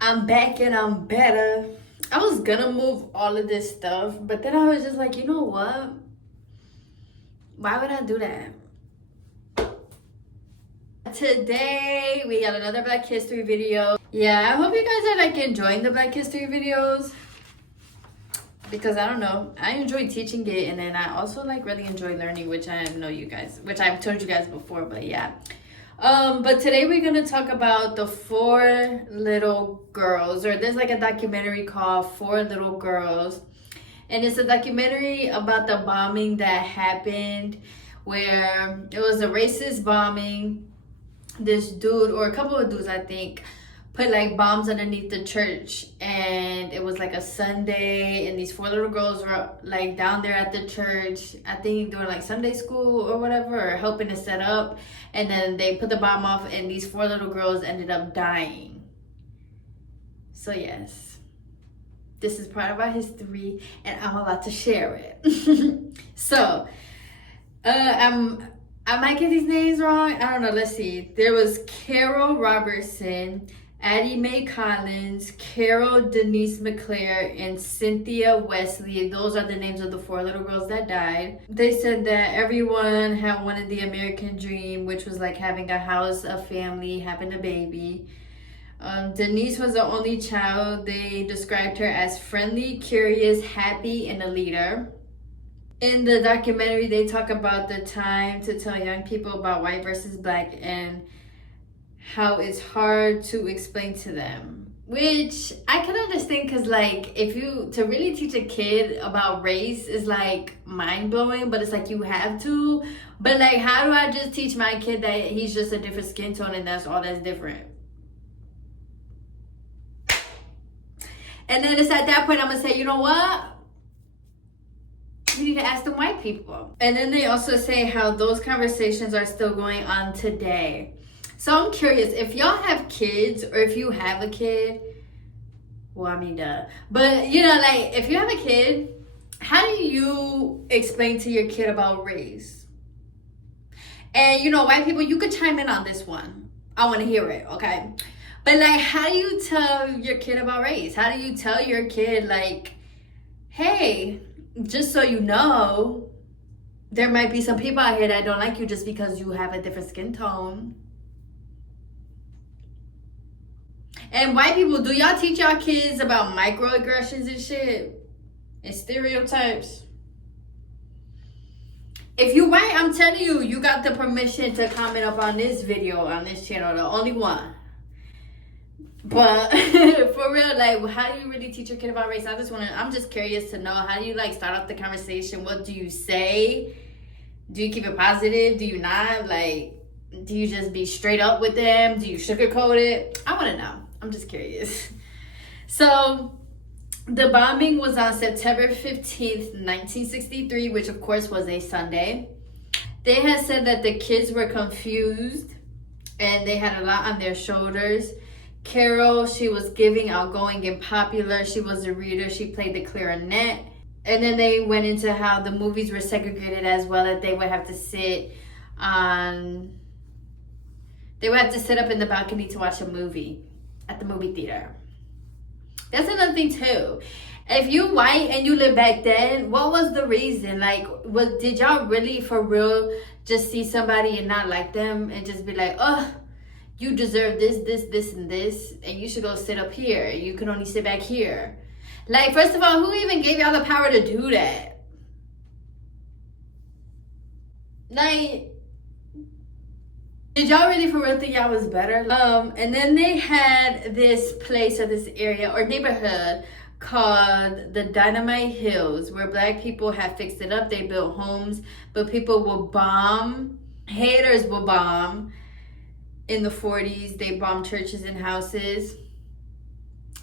I'm back and I'm better. I was gonna move all of this stuff, but then I was just like, you know what? Why would I do that? Today we got another Black History video. Yeah, I hope you guys are like enjoying the Black History videos because I don't know, I enjoy teaching it, and then I also like really enjoy learning, which I know you guys, which I've told you guys before, but yeah. But today we're gonna talk about the four little girls, or there's like a documentary called Four Little Girls, and it's a documentary about the bombing that happened where it was a racist bombing. This dude, or a couple of dudes I think, put like bombs underneath the church, and it was like a Sunday, and these four little girls were like down there at the church. I think doing like Sunday school or whatever, or helping to set up, and then they put the bomb off, and these four little girls ended up dying. So yes, this is part of our history, and I'm about to share it. So I might get these names wrong. I don't know. Let's see. There was Carol Robertson, Addie Mae Collins, Carol Denise McClare, and Cynthia Wesley. Those are the names of the four little girls that died. They said that everyone had wanted the American dream, which was like having a house, a family, having a baby. Denise was the only child. They described her as friendly, curious, happy, and a leader. In the documentary, they talk about the time to tell young people about white versus black and how it's hard to explain to them, which I can understand, because like if you to really teach a kid about race is like mind-blowing, but it's like you have to. But like, how do I just teach my kid that he's just a different skin tone and that's all that's different? And then it's at that point I'm gonna say, you know what, you need to ask them white people. And then they also say how those conversations are still going on today. So I'm curious, if y'all have kids, or if you have a kid, well, I mean, duh. But, you know, like, if you have a kid, how do you explain to your kid about race? And, you know, white people, you could chime in on this one. I want to hear it, okay? But, like, how do you tell your kid about race? How do you tell your kid, like, hey, just so you know, there might be some people out here that don't like you just because you have a different skin tone. And white people, do y'all teach y'all kids about microaggressions and shit? And stereotypes? If you white, I'm telling you, you got the permission to comment up on this video, on this channel, the only one. But for real, like, how do you really teach your kid about race? I'm just curious to know, how do you like start off the conversation? What do you say? Do you keep it positive? Do you not? Like, do you just be straight up with them? Do you sugarcoat it? I want to know. I'm just curious. So the bombing was on September 15th, 1963, which of course was a Sunday. They had said that the kids were confused and they had a lot on their shoulders. Carol, she was giving, outgoing, and popular. She was a reader. She played the clarinet. And then they went into how the movies were segregated as well, that they would have to sit up in the balcony to watch a movie at the movie theater. That's another thing too. If you white and you live back then, what was the reason? Like, did y'all really for real just see somebody and not like them and just be like, oh, you deserve this, and this, and you should go sit up here. You can only sit back here. Like, first of all, who even gave y'all the power to do that? Like, did y'all really for real think y'all was better? And then they had this place, or this area or neighborhood called the Dynamite Hills, where black people had fixed it up. They built homes, but people will bomb. Haters will bomb. In the 40s, they bombed churches and houses.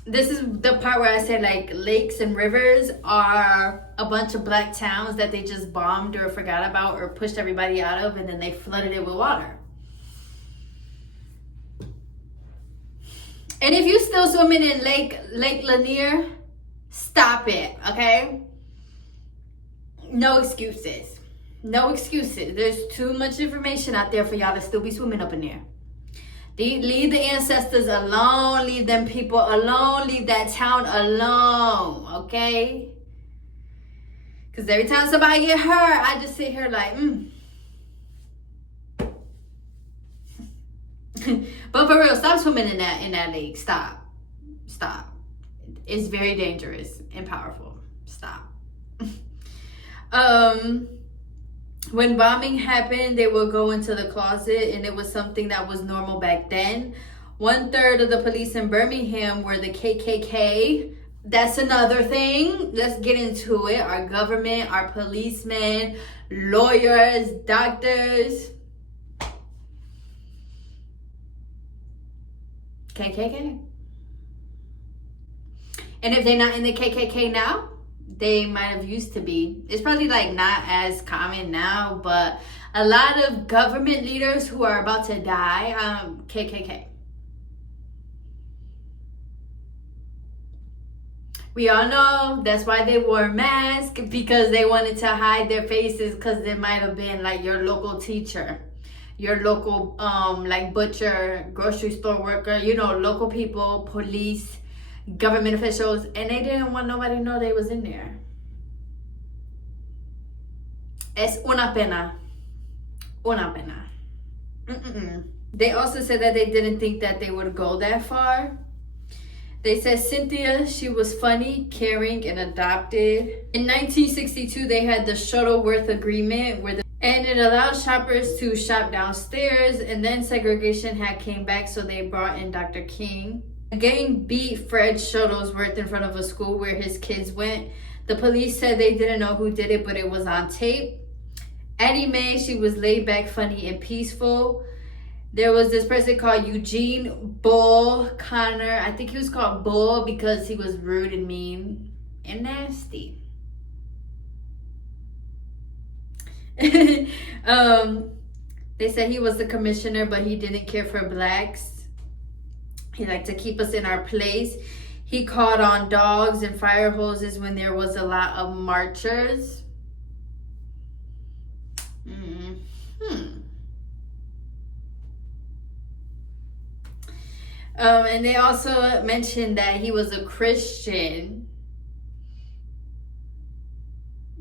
This is the part where I said, like, lakes and rivers are a bunch of black towns that they just bombed or forgot about or pushed everybody out of, and then they flooded it with water. And if you still swimming in Lake Lanier, stop it, okay? No excuses. No excuses. There's too much information out there for y'all to still be swimming up in there. Leave the ancestors alone. Leave them people alone. Leave that town alone, okay? Because every time somebody get hurt, I just sit here like, But for real, stop swimming in that lake. Stop. It's very dangerous and powerful. Stop. When bombing happened, they would go into the closet, and it was something that was normal back then. 1/3 of the police in Birmingham were the KKK. That's another thing. Let's get into it. Our government, our policemen, lawyers, doctors. KKK. And if they're not in the KKK now, they might have used to be. It's probably like not as common now, but a lot of government leaders who are about to die, KKK. We all know that's why they wore masks, because they wanted to hide their faces, because they might have been like your local teacher, your local like butcher, grocery store worker, you know, local people, police, government officials, and they didn't want nobody to know they was in there. Es una pena. Una pena. They also said that they didn't think that they would go that far. They said Cynthia, she was funny, caring, and adopted. In 1962, they had the Shuttleworth Agreement, and it allowed shoppers to shop downstairs, and then segregation had came back, so they brought in Dr. King. A gang beat Fred Shuttlesworth in front of a school where his kids went. The police said they didn't know who did it, but it was on tape. Addie Mae, she was laid back, funny, and peaceful. There was this person called Eugene Bull Connor. I think he was called Bull because he was rude and mean and nasty. They said he was the commissioner, but he didn't care for blacks. He liked to keep us in our place. He called on dogs and fire hoses when there was a lot of marchers. And they also mentioned that he was a Christian.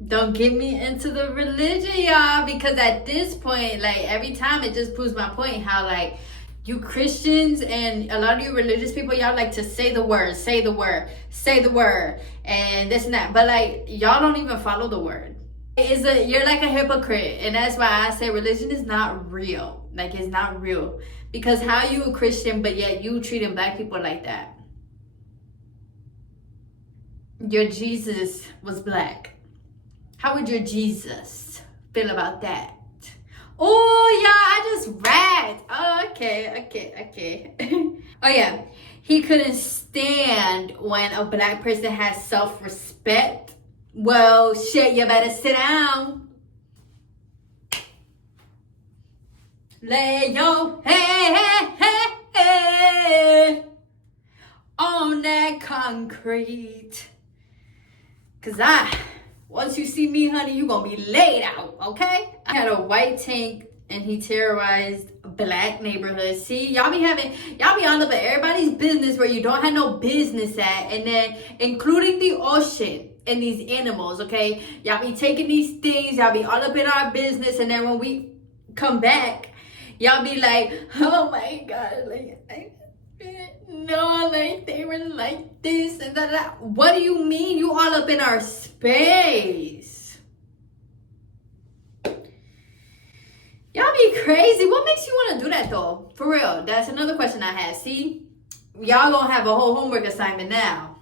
Don't get me into the religion, y'all, because at this point, like, every time it just proves my point how, like, you Christians and a lot of you religious people, y'all like to say the word, and this and that. But, like, y'all don't even follow the word. You're like a hypocrite. And that's why I say religion is not real. Like, it's not real. Because how you a Christian, but yet you treating black people like that? Your Jesus was black. How would your Jesus feel about that? Oh, yeah, I just read. Oh, okay. Oh, yeah. He couldn't stand when a black person has self-respect. Well, shit, you better sit down. Lay your head on that concrete. Cause once you see me, honey, you gonna be laid out, okay? I had a white tank and he terrorized black neighborhoods. See, y'all be all up in everybody's business where you don't have no business at, and then including the ocean and these animals, okay? Y'all be taking these things, y'all be all up in our business, and then when we come back, y'all be like, oh my God, like, no, like, they were like this and that. What do you mean? You all up in our space. Y'all be crazy. What makes you want to do that, though? For real, that's another question I had. See, y'all gonna have a whole homework assignment now.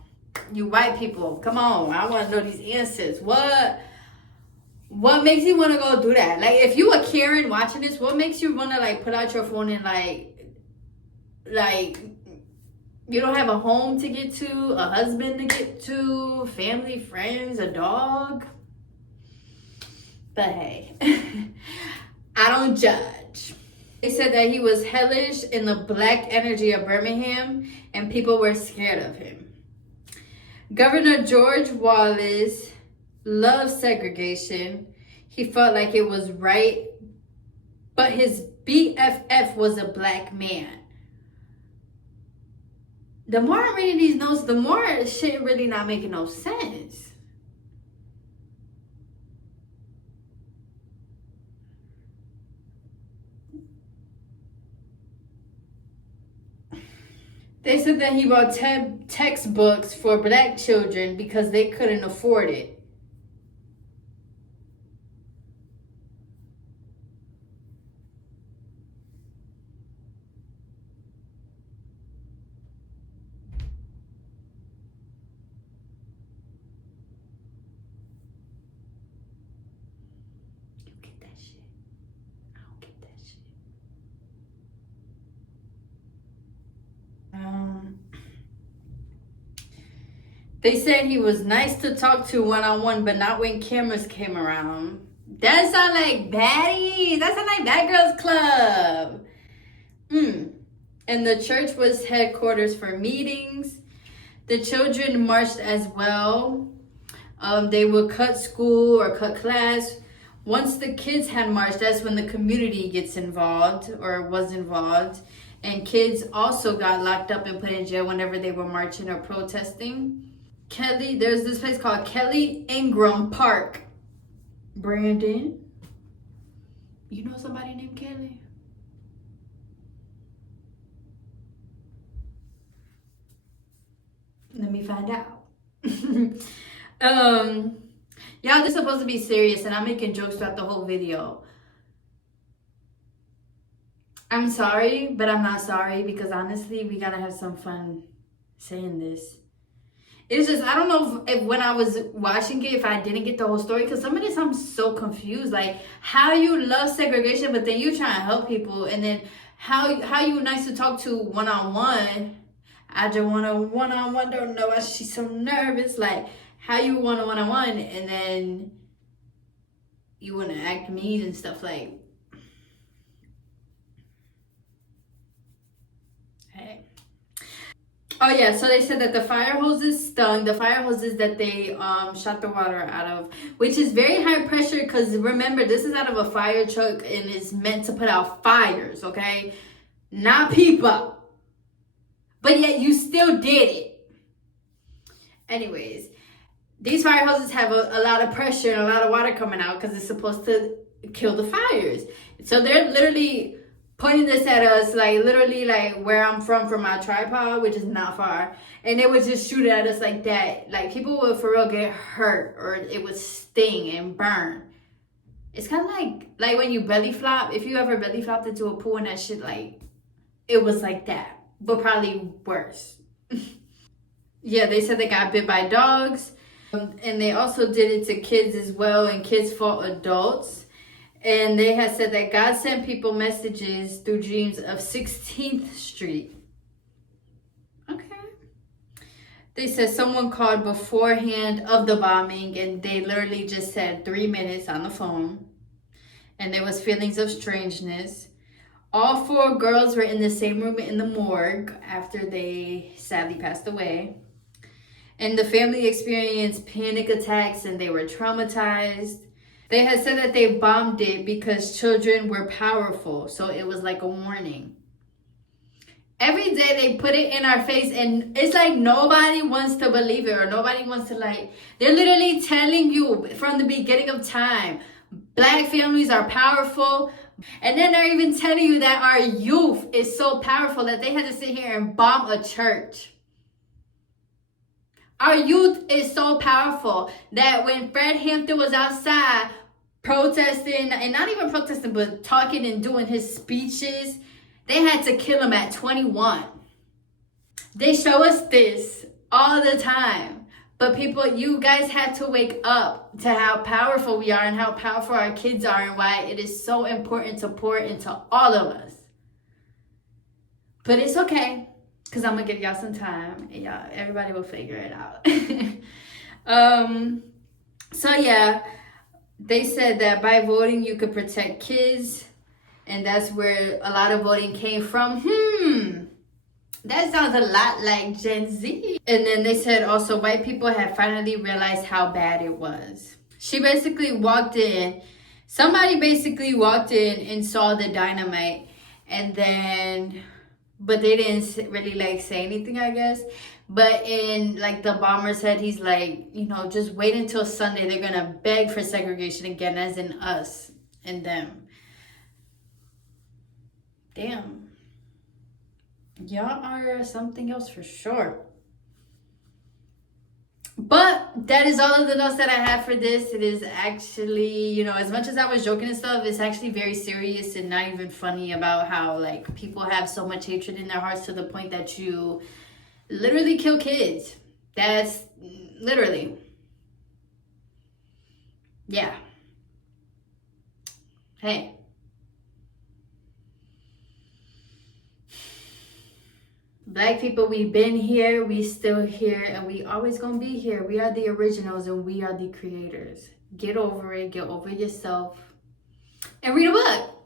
You white people, come on. I want to know these answers. What makes you want to go do that? Like, if you a Karen watching this, what makes you want to, like, pull out your phone and, like, you don't have a home to get to, a husband to get to, family, friends, a dog? But hey, I don't judge. They said that he was hellish in the black energy of Birmingham, and people were scared of him. Governor George Wallace loved segregation. He felt like it was right, but his BFF was a black man. The more I'm reading these notes, the more shit really not making no sense. They said that he bought textbooks for black children because they couldn't afford it. You get that shit? I don't get that shit. They said he was nice to talk to one-on-one, but not when cameras came around. That sound like baddies. That sound like Bad Girls Club. And the church was headquarters for meetings. The children marched as well. They would cut school or cut class. Once the kids had marched, that's when the community gets involved or was involved. And kids also got locked up and put in jail whenever they were marching or protesting. Kelly, there's this place called Kelly Ingram Park. Brandon, you know somebody named Kelly? Let me find out. Y'all, this is supposed to be serious and I'm making jokes throughout the whole video. I'm sorry, but I'm not sorry because honestly, we gotta have some fun saying this. It's just, I don't know if when I was watching it, if I didn't get the whole story, because some of this I'm so confused. Like, how you love segregation, but then you try to help people, and then how you nice to talk to one-on-one. I just want a one-on-one, don't know why she's so nervous. Like, how you want a one-on-one, and then you want to act mean and stuff like, hey. Oh yeah, so they said that the fire hoses stung. The fire hoses that they shot the water out of, which is very high pressure because remember, this is out of a fire truck and is meant to put out fires, okay? Not people. But yet you still did it. Anyways, these fire hoses have a lot of pressure and a lot of water coming out because it's supposed to kill the fires. So they're literally pointing this at us, like literally like where I'm from my tripod, which is not far, and they would just shoot at us like that. Like people would for real get hurt or it would sting and burn. It's kind of like when you belly flop. If you ever belly flopped into a pool and that shit, like it was like that, but probably worse. Yeah, they said they got bit by dogs, and they also did it to kids as well, and kids fought adults. And they had said that God sent people messages through dreams of 16th Street. Okay. They said someone called beforehand of the bombing and they literally just said 3 minutes on the phone. And there was feelings of strangeness. All 4 girls were in the same room in the morgue after they sadly passed away. And the family experienced panic attacks and they were traumatized. They had said that they bombed it because children were powerful. So it was like a warning. Every day they put it in our face and it's like nobody wants to believe it or nobody wants to like, they're literally telling you from the beginning of time, Black families are powerful. And then they're even telling you that our youth is so powerful that they had to sit here and bomb a church. Our youth is so powerful that when Fred Hampton was outside protesting, and not even protesting, but talking and doing his speeches, they had to kill him at 21. They show us this all the time. But people, you guys had to wake up to how powerful we are and how powerful our kids are and why it is so important to pour into all of us. But it's okay, because I'm going to give y'all some time and y'all, everybody will figure it out. So yeah, they said that by voting you could protect kids, and that's where a lot of voting came from. That sounds a lot like Gen Z. And then they said also white people had finally realized how bad it was. She basically walked in, somebody basically walked in and saw the dynamite and then but they didn't really like say anything, I guess. But in like the bomber said, he's like, you know, just wait until Sunday. They're gonna beg for segregation again, as in us and them. Damn. Y'all are something else for sure. But that is all of the notes that I have for this. It is actually, you know, as much as I was joking and stuff, it's actually very serious and not even funny about how like people have so much hatred in their hearts to the point that you literally kill kids. That's literally. Yeah. Hey. Black people, we've been here, we still here, and we always gonna be here. We are the originals and we are the creators. Get over it, get over yourself, and read a book.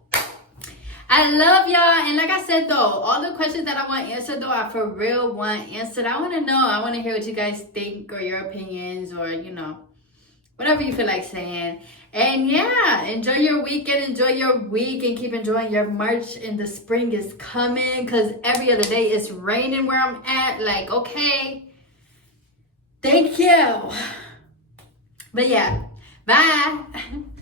I love y'all, and like I said though, all the questions that I want answered though, I for real want answered. I want to know, I want to hear what you guys think or your opinions or, you know, whatever you feel like saying. And yeah, enjoy your weekend, enjoy your week, and keep enjoying your March. And the spring is coming because every other day it's raining where I'm at. Like, okay. Thank you. But yeah, bye.